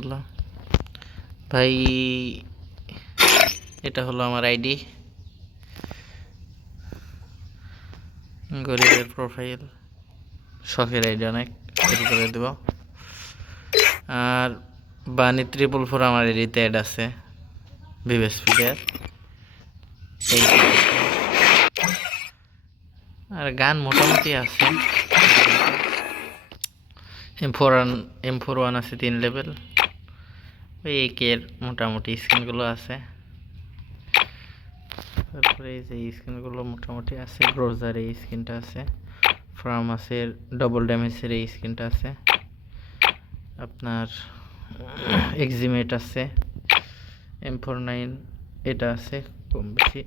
রাহমাতুল্লাহ। ভাই এটা হলো আমার আইডি, গরিবের প্রোফাইল, শখের আইডি অনেক শুরু করে দেব। আর বানি 444 আমার আইডিতে অ্যাড আছে, বিবেস ফিডার। আর গান মোটামুটি আছে, M41 আছে 3 লেভেল, ওই একের মোটামুটি স্কিনগুলো আছে। তারপরে এই যে স্কিনগুলো মোটামুটি আছে, ব্রোজার এই স্কিনটা আছে, ফার্মাসের ডবল ড্যামেজের এই স্কিনটা আছে, আপনার এক্সিমেট আছে, M49 এটা আছে কম বেশি।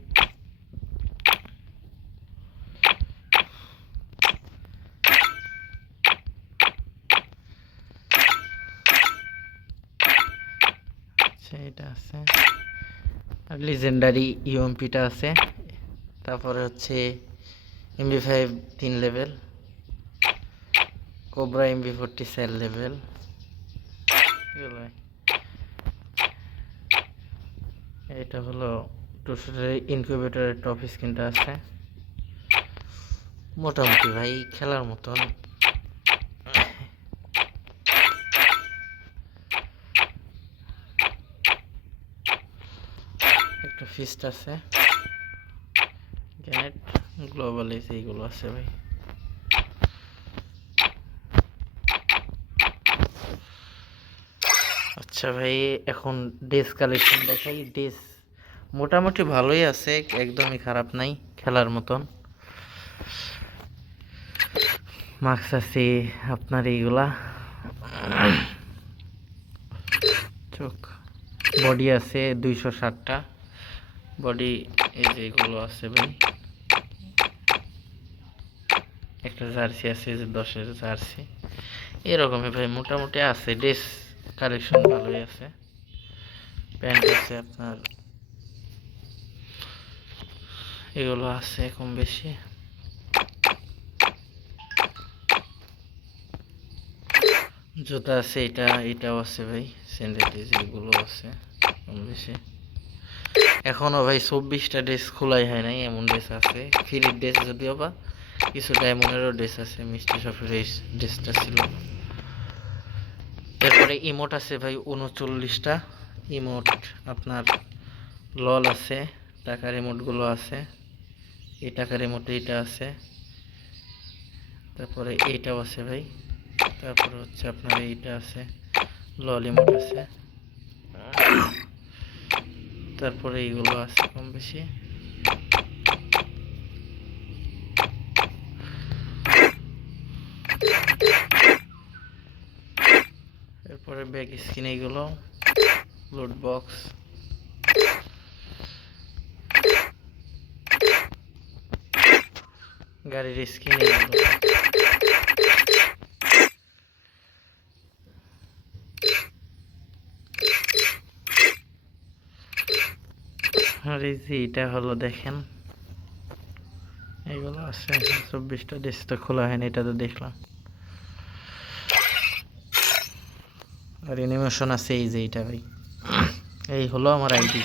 এটা আছে, আর লিজেন্ডারি ইউএমপিটা আছে। তারপরে হচ্ছে MP5 3 level, cobra MP40 4 level. এটা হলো টুসুরের ইনকিউবেটরের টপ স্ক্রিনটা আছে। মোটামুটি ভাই খেলার মতন। একটা ফিস্ট আছে, গ্যানেট, গ্লোবাল এইগুলো আছে ভাই। আচ্ছা ভাই, এখন ড্রেস কালেকশন দেখাই। ড্রেস মোটামুটি ভালোই আছে, একদমই খারাপ নাই, খেলার মতন। মাস্ক আছে আপনার এইগুলা, চোখ, বডি আছে 260টা বডি, এই যে এগুলো আছে ভাই। একটা জার্সি আছে, যে 10-এর জার্সি, এরকমই ভাই মোটামুটি আছে। ড্রেস কালেকশন ভালোই আছে। প্যান্ট আছে আপনার, এগুলো আছে কম বেশি। জুতা আছে, এটাও আছে ভাই, স্যান্ডেল এগুলো আছে কম বেশি। এখনো ভাই 24টা ড্রেস খোলাই হয় নাই, এমন ড্রেস আছে। ফ্রির ড্রেস যদিও বা কিছু ডায়মন্ডেরও ড্রেস আছে, মিষ্টি সফের এই ড্রেসটা ছিল। এরপরে ইমোট আছে ভাই 39টা ইমোট, আপনার লল আছে, টাকার ইমোটগুলো আছে, এই টাকার ইমোট এইটা আছে, তারপরে এইটাও আছে ভাই, তারপরে হচ্ছে আপনার এইটা আছে, লল ইমোট আছে, তারপরে এইগুলো আছে কম বেশি। এরপরে ব্যাক স্ক্রিন এইগুলো, লুট বক্স, গাড়ির স্ক্রিন এইগুলো। আর এই যে এটা হলো দেখেন, এগুলো আছে 24টা ড্রেস তো খোলা হয়নি, এটা তো দেখলাম। আর অ্যানিমেশন আছে এই যে এটা ভাই। এই হলো আমার আইডি।